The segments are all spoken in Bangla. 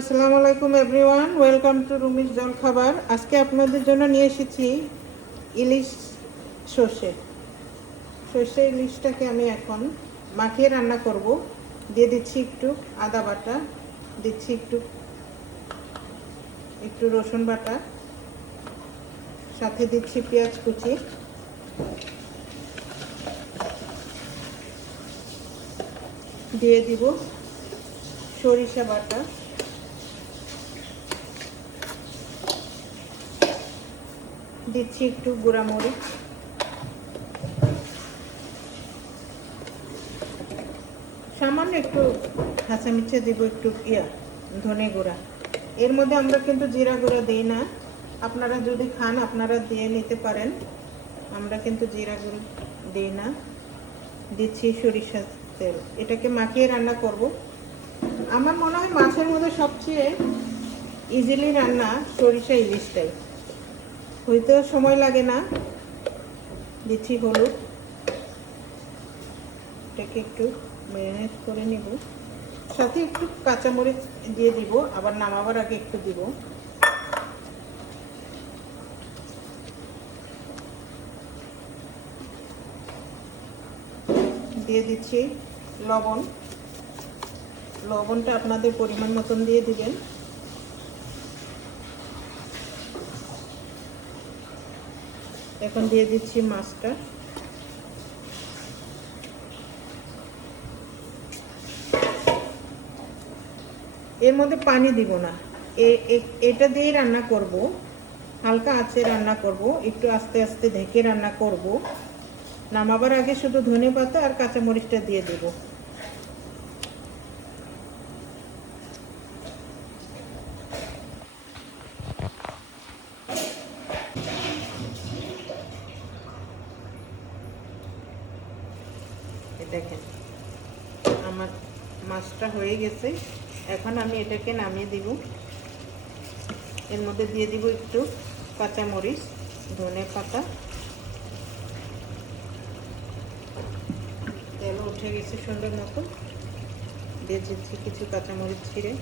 আসসালামু আলাইকুম এভরিওয়ান, ওয়েলকাম টু রুমির জলখাবার। আজকে আপনাদের জন্য নিয়ে এসেছি ইলিশ সর্ষে সর্ষে ইলিশটাকে আমি এখন মাখিয়ে রান্না করব। দিয়ে দিচ্ছি একটু আদা বাটা, দিচ্ছি একটু রসুন বাটা, সাথে দিচ্ছি পেঁয়াজ কুচি, দিয়ে দিব সরিষা বাটা, দিচ্ছি একটু গুঁড়া মরিচ, সামান্য একটু কাঁচামরিচে দিব একটু ধনে গুঁড়া। এর মধ্যে আমরা কিন্তু জিরা গুঁড়া দিই না, আপনারা যদি খান আপনারা দিয়ে নিতে পারেন, আমরা কিন্তু জিরা গুঁড়ো দিই না। দিচ্ছি সরিষার তেল, এটাকে মাখিয়ে রান্না করব। আমার মনে হয় মাছের মধ্যে সবচেয়ে ইজিলি রান্না সরিষা ইলিশটাই, হইতেও সময় লাগে না। দিচ্ছি হলুদ, এটাকে একটু ম্যারিনেট করে নিব, সাথে একটু কাঁচামরিচ দিয়ে দিব, আবার নামাবার আগে একটু দিব। দিয়ে দিচ্ছি লবণটা আপনাদের পরিমাণ মতন দিয়ে দিবেন। এখন দিয়ে দিচ্ছি মাছটা, এর মধ্যে পানি দিব না, এটা দিয়েই রান্না করব, হালকা আঁচে রান্না করব, একটু আস্তে আস্তে ঢেকে রান্না করব। নামাবার আগে শুধু ধনে পাতা আর কাঁচামরিচটা দিয়ে দেব। দেখেন আমার মাছটা হয়ে গেছে, এখন আমি এটাকে নামিয়ে দিব। এর মধ্যে দিয়ে দিব একটু কাঁচামরিচ, ধনে পাতা, তেলও উঠে গেছে সুন্দর মতো। দিয়ে দিচ্ছি কিছু কাঁচামরিচ ছিঁড়ে,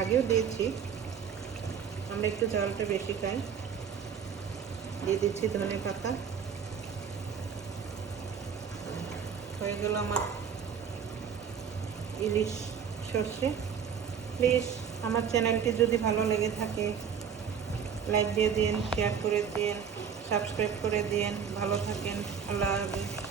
আগেও দিয়েছি, আমরা একটু ঝালটা বেশি খাই। দিয়ে দিচ্ছি ধনে পাতা। হয়ে গেল আমার ইলিশ সর্ষে। প্লিজ আমার চ্যানেলটি যদি ভালো লেগে থাকে লাইক দিয়ে দিন, শেয়ার করে দিন, সাবস্ক্রাইব করে দিন। ভালো থাকেন, আল্লাহ হাফেজ।